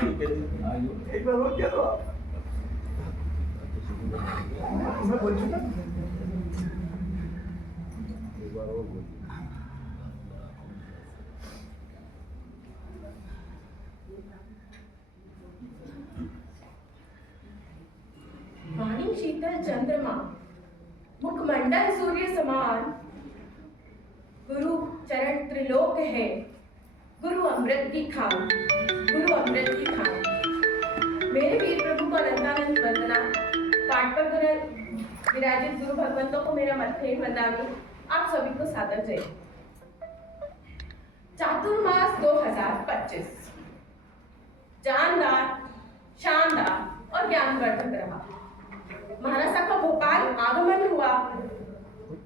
एक बार और क्या तो आप मैं बोल चुका एक बार और बोल वाणी शीतल चंद्रमा मुखमंडल सूर्य समान गुरु चरण त्रिलोक है गुरु अमृत की खान गुरु अमृत की खान। मेरे वीर प्रभु को अनंतानंद वंदना। पाठ पर विराजित गुरु भगवंतों को मेरा मत्थे वंदना। आप सभी को सादर जय। चातुर्मास 2025 जानदार, शानदार और ज्ञानवर्धक रहा। महाराज साहब का भोपाल आगमन हुआ,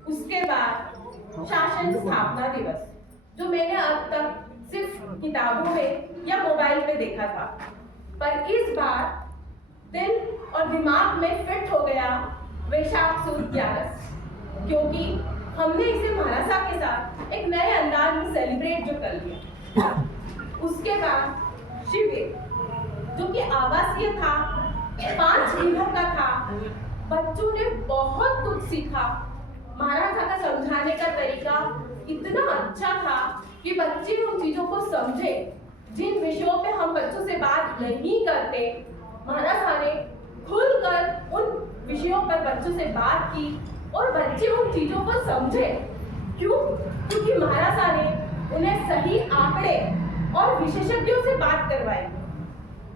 उसके बाद शासन स्थापना दिवस, जो मैंने अब तक सिर्फ किताबों में या मोबाइल पे देखा था, पर इस बार दिल और दिमाग में फिट हो गया वैशाख सुद 11, क्योंकि हमने इसे महाराज साहब के साथ एक नए अंदाज में सेलिब्रेट जो कर लिया। उसके बाद शिविर, जो कि आवासीय था, 5 दिनों का था। बच्चों ने बहुत कुछ सीखा। महाराज साहब का समझाने का तरीका इतना अच्छा था कि बच्चे उन चीजों को समझे जिन विषयों पे हम बच्चों से बात नहीं करते। महाराज साहब ने खुलकर उन विषयों पर बच्चों से बात की और बच्चे उन चीजों को समझे। क्यों? क्योंकि महाराज साहब ने उन्हें सही आंकड़े और विशेषज्ञों से बात करवाई,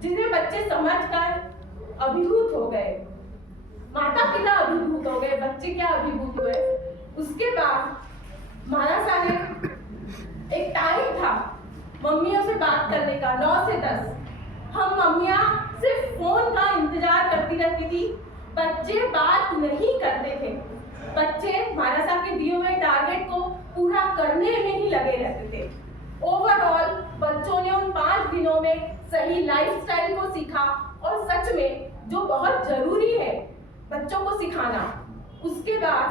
जिन्हें बच्चे समझकर अभिभूत हो गए। माता पिता अभिभूत हो गए, बच्चे क्या अभिभूत हुए। उसके बाद महाराज साहब ने एक टाइम था मम्मियों से बात करने का, 9 से 10। हम मम्मियाँ सिर्फ फोन का इंतजार करती रहती थी, बच्चे बात नहीं करते थे। बच्चे महाराज साहब के दिए हुए टारगेट को पूरा करने में ही लगे रहते थे। ओवरऑल बच्चों ने उन 5 दिनों में सही लाइफस्टाइल को सीखा, और सच में जो बहुत जरूरी है बच्चों को सिखाना। उसके बाद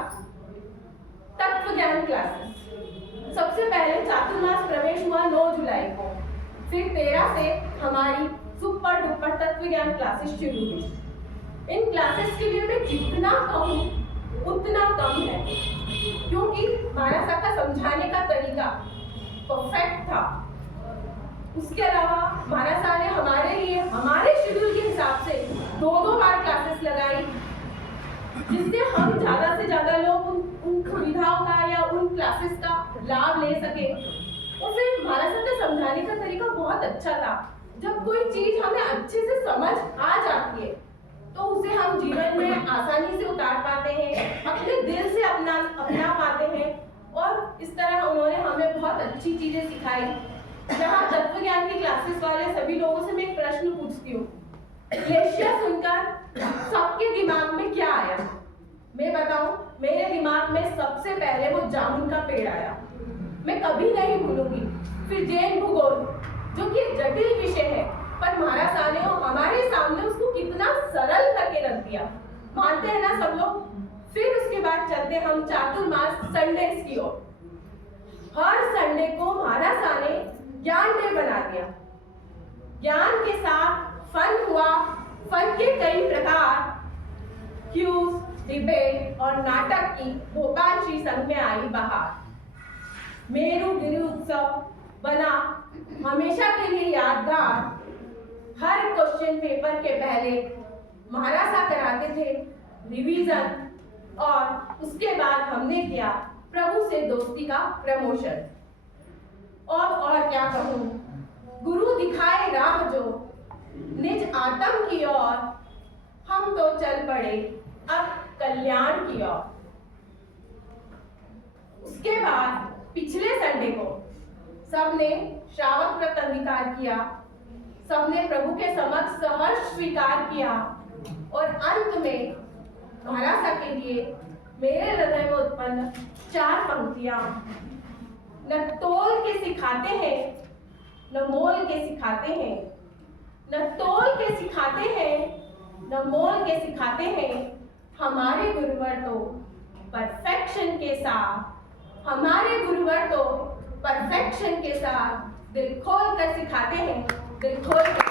तत्व ज्ञान क्लासेस। सबसे पहले चातुर्मास प्रवेश हुआ 9 जुलाई को, फिर 13 से हमारी सुपर डुपर तत्व ज्ञान क्लासेस शुरू हुई। इन क्लासेस के लिए मैं जितना कहूँ उतना कम है, क्योंकि महाराज साहब का समझाने का तरीका परफेक्ट था। उसके अलावा महाराज साहब ने हमारे लिए हमारे शेड्यूल के हिसाब से 2-2 बार क्लासेस लगाई, जिससे हम ज्यादा से ज्यादा लोग उन सुविधाओं का या उन क्लासेस का लाभ ले सके। और फिर महाराज साहब का समझाने का तरीका बहुत अच्छा था। जब कोई चीज हमें अच्छे से समझ आ जाती है तो उसे हम जीवन में आसानी से उतार पाते हैं, अपने दिल से अपना पाते हैं। और इस तरह उन्होंने हमें बहुत अच्छी चीजें सिखाई। जहाँ तत्व ज्ञान की क्लासेस वाले सभी लोगों से मैं एक प्रश्न पूछती हूँ, ग्लेशियर सुनकर सबके दिमाग में क्या आया? मैं बताऊं, मेरे दिमाग में सबसे पहले वो जामुन का पेड़ आया। मैं कभी नहीं भूलूंगी। फिर जैन भूगोल, जो कि जटिल विषय है, पर महाराज साहब ने हमारे सामने उसको कितना सरल करके रख दिया। मानते हैं ना सब लोग? फिर उसके बाद चलते हम चातुर्मास संडेज की ओर। हर संडे को महाराज साहब ने ज्ञान डे बना दिया। ज्ञान के साथ फन हुआ। फन के कई प्रकार, क्यूज, डिबेट और नाटक की भोपाल श्री संघ में आई बहार। मेरू गिरी उत्सव बना हमेशा के लिए यादगार। हर क्वेश्चन पेपर के पहले महाराज साहब कराते थे रिवीजन, और उसके बाद हमने किया प्रभु से दोस्ती का प्रमोशन। और क्या कहूँ, गुरु दिखाए राह जो निज आत्म की ओर, हम तो चल पड़े अब कल्याण की ओर। उसके बाद पिछले संडे को सबने श्रावक व्रत अंगीकार किया, सबने प्रभु के समक्ष सहर्ष स्वीकार किया, और अंत में महाराज साहब के लिए मेरे हृदय में उत्पन्न 4 पंक्तियां। न तोल के सिखाते हैं, न मोल के सिखाते हैं, न तोल के सिखाते हैं, न मोल के सिखाते हैं। हमारे गुरुवर तो परफेक्शन के साथ, हमारे गुरुवर तो परफेक्शन के साथ दिल खोल कर सिखाते हैं, दिल खोल कर